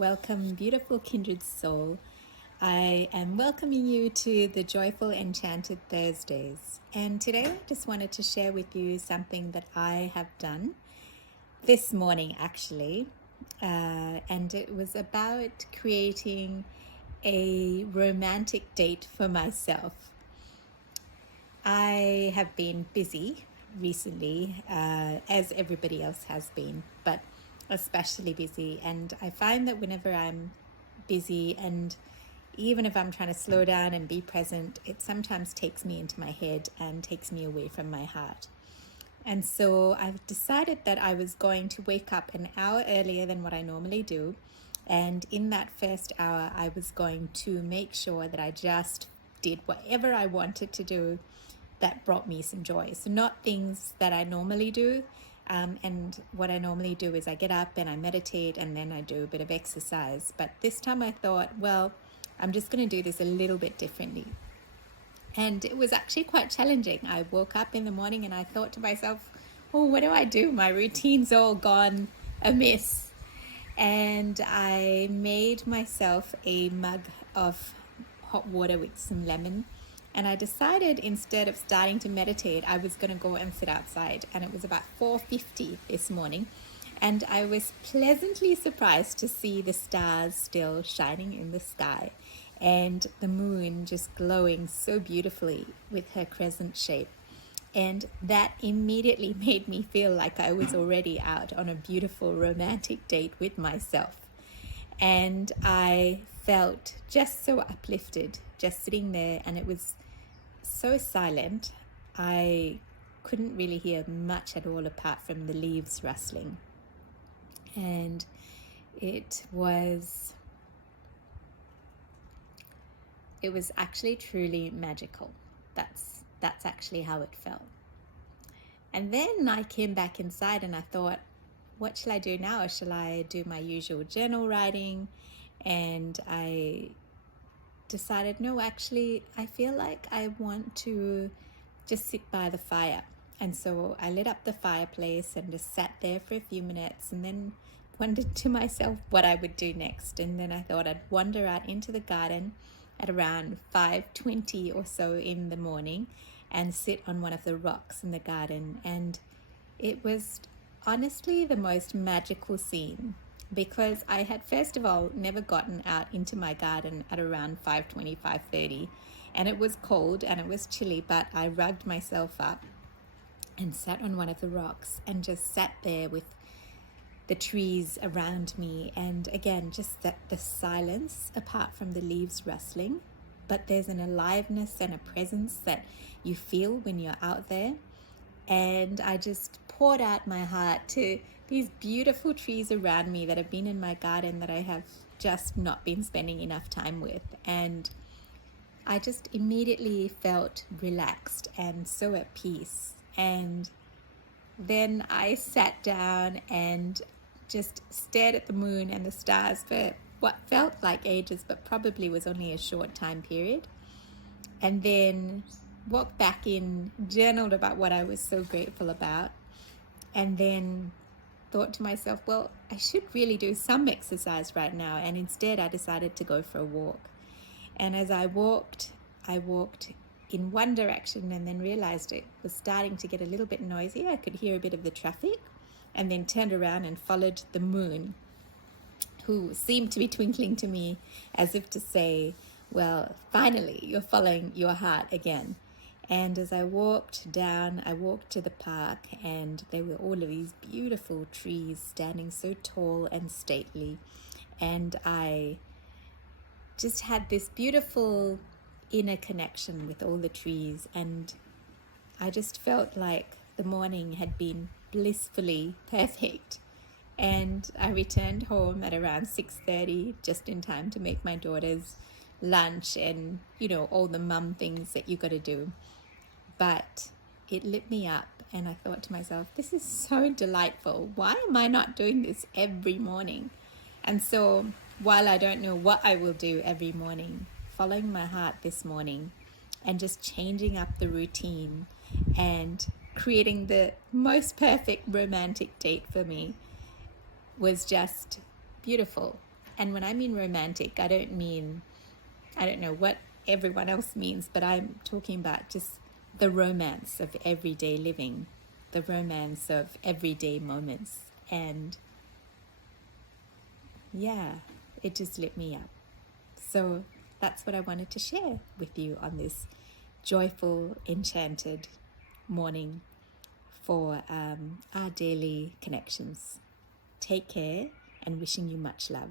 Welcome, beautiful kindred soul. I am welcoming you to the Joyful Enchanted Thursdays. And today I just wanted to share with you something that I have done this morning, actually. And it was about creating a romantic date for myself. I have been busy recently, as everybody else has been, but especially busy. And I find that whenever I'm busy, and even if I'm trying to slow down and be present, it sometimes takes me into my head and takes me away from my heart. And so I've decided that I was going to wake up an hour earlier than what I normally do. And in that first hour, I was going to make sure that I just did whatever I wanted to do that brought me some joy. So not things that I normally do. And what I normally do is I get up and I meditate and then I do a bit of exercise. But this time I thought, well, I'm just going to do this a little bit differently. And it was actually quite challenging. I woke up in the morning and I thought to myself, oh, what do I do? My routine's all gone amiss. And I made myself a mug of hot water with some lemon. And I decided instead of starting to meditate, I was going to go and sit outside. And it was about 4:50 this morning. And I was pleasantly surprised to see the stars still shining in the sky and the moon just glowing so beautifully with her crescent shape. And that immediately made me feel like I was already out on a beautiful romantic date with myself. And I felt just so uplifted just sitting there, and it was so silent. I couldn't really hear much at all apart from the leaves rustling. And it was actually truly magical. That's actually how it felt. And then I came back inside and I thought, what shall I do now? Shall I do my usual journal writing? And I decided, no, actually, I feel like I want to just sit by the fire. And so I lit up the fireplace and just sat there for a few minutes and then wondered to myself what I would do next. And then I thought I'd wander out into the garden at around 5:20 or so in the morning and sit on one of the rocks in the garden. And it was honestly the most magical scene, because I had first of all never gotten out into my garden at around 5:20, 5:30, and it was cold and it was chilly, but I rugged myself up and sat on one of the rocks and just sat there with the trees around me, and again just the silence apart from the leaves rustling, but there's an aliveness and a presence that you feel when you're out there. And I just poured out my heart to these beautiful trees around me that have been in my garden that I have just not been spending enough time with. And I just immediately felt relaxed and so at peace. And then I sat down and just stared at the moon and the stars for what felt like ages, but probably was only a short time period. And then walked back in, journaled about what I was so grateful about, and then thought to myself, well, I should really do some exercise right now. And instead I decided to go for a walk. And as I walked in one direction and then realized it was starting to get a little bit noisy. I could hear a bit of the traffic, and then turned around and followed the moon, who seemed to be twinkling to me as if to say, well, finally, you're following your heart again. And as I walked down, I walked to the park, and there were all of these beautiful trees standing so tall and stately. And I just had this beautiful inner connection with all the trees, and I just felt like the morning had been blissfully perfect. And I returned home at around 6:30, just in time to make my daughter's lunch and, all the mum things that you got to do. But it lit me up, and I thought to myself, this is so delightful. Why am I not doing this every morning? And so while I don't know what I will do every morning, following my heart this morning and just changing up the routine and creating the most perfect romantic date for me was just beautiful. And when I mean romantic, I don't know what everyone else means, but I'm talking about just the romance of everyday living, the romance of everyday moments. And yeah, it just lit me up. So that's what I wanted to share with you on this joyful, enchanted morning for our daily connections. Take care, and wishing you much love.